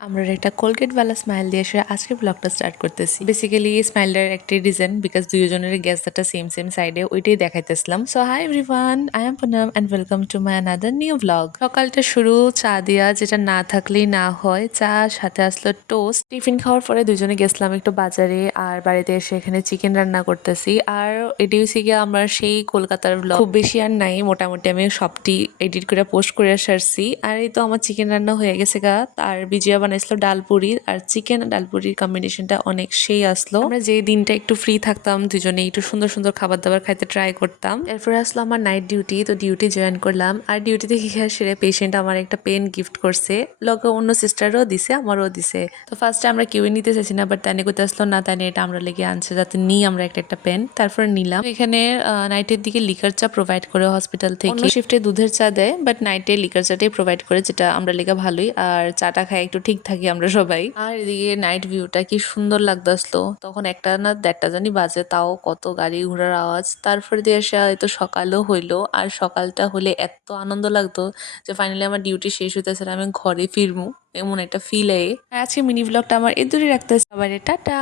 আমরা একটা কোলগেট ওয়ালা স্মাইল দিয়ে আসলে আজকে ব্লগটা স্টার্ট করতেছি। বেসিক্যালি এই স্মাইলটার একটি রিজন বিকজ দুইজনের গ্যাসটা সেম সাইডে ওইটাই দেখাইতেছিলাম। So hi everyone, I am Poonam and welcome to my another new blog. সকালটা শুরু চা দিয়া, যেটা না থাকলেই না হয়। চা সাথে আসলো টোস্ট। টিফিন খাওয়ার পরে দুজনে গেছিলাম একটু বাজারে, আর বাড়িতে এসে এখানে চিকেন রান্না করতেছি। আর এটি হচ্ছে গিয়ে আমার সেই কলকাতার ব্লগ, খুব বেশি আর নাই, মোটামুটি আমি সবটি এডিট করে পোস্ট করে সারছি। আর এই তো আমার চিকেন রান্না হয়ে গেছে গা। আর বিজয়া বানাইছিল ডালপুরি, আর চিকেন ডালপুরির কম্বিনেশনটা অনেক সেই আসলো। আমরা যে দিনটা একটু ফ্রি থাকতাম দুজনে একটু সুন্দর সুন্দর খাবার দাবার খাইতে ট্রাই করতাম। এরপরে আসলো আমার নাইট ডিউটি, তো ডিউটি জয়েন করলাম। আর ডিউটি থেকে সেরে পেশেন্ট আমার একটা পেন গিফট করছে, লগে অন্য সিস্টারও দিছে, আমারও দিছে। তো ফার্স্টে আমরা কেউই নিতে চাইছি না, বাট তাইনে করতে আসলো না, তাইনে এটা আমরা লেগে আনছে যাতে নিই আমরা একটা একটা পেন। তারপরে নিলাম। এখানে নাইটের দিকে লিকার চা প্রোভাইড করে হসপিটাল থেকে। অন্য শিফটে দুধের চা দেয়, বাট নাইটে লিকার চাটাই প্রোভাইড করে, যেটা আমরা লেগে ভালোই। আর চাটা খাই একটু ঠিক থাকি আমরা সবাই। আর এদিকে নাইট ভিউটা কি সুন্দর লাগতেছিল। তখন একটা না দেড়টা জানি বাজে, তাও কত গাড়ি ঘোড়ার আওয়াজ। তারপরে দিয়ে এসে হয়তো সকালও হইলো, আর সকালটা হলে এত আনন্দ লাগতো যে ফাইনালি আমার ডিউটি শেষ হইতেছে, আমি ঘরে ফিরবো এমন একটা ফিল আজকে মিনি ব্লগটা আমার এদুরই রাখতেছে। সবাই টাটা।